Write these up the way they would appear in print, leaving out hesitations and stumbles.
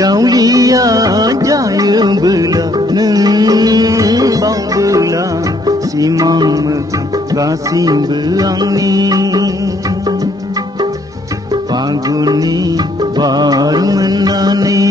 Jaulia jaya bela neng bang bela simang mekam kasih beang ni paguni bar menani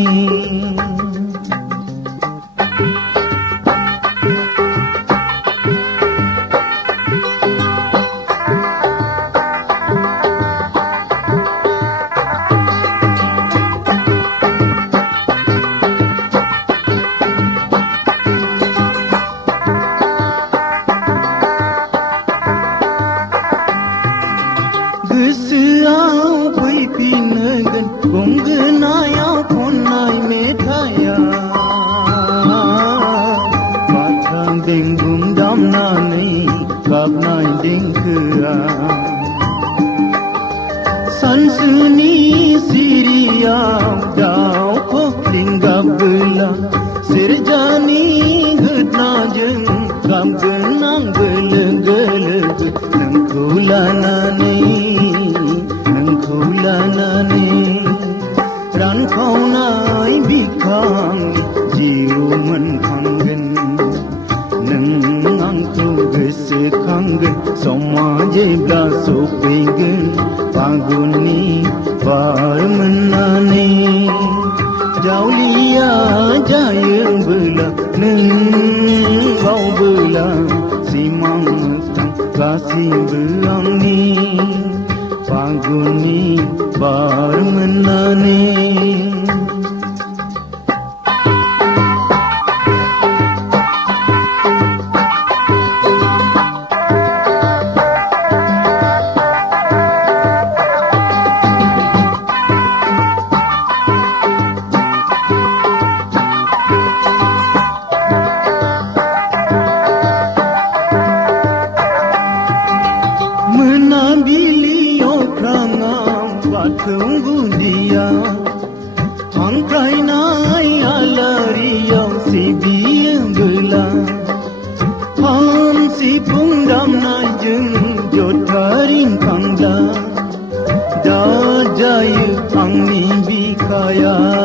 Geseau pui pinagan kong genaya konai metaya Matang ding bum dam nani kap nai ding kera San suni siria dao kok linggap bela Sirjani gedna jeng kam genang geleg-geleg nengkulanani Ran kau nai bikang jiu man kangen Neng angku gese kangen Soma jebla sopegen Paguni bar menani Jaulia jaya bela Neng bau bela Simang metang kasih beang ni Paguni bar menani Menabiliokrangam tunggu dia Angkai nai alaria si biang bela Ham si pungdam nai jeng jotaring kangda Da jaya ang ni bikaya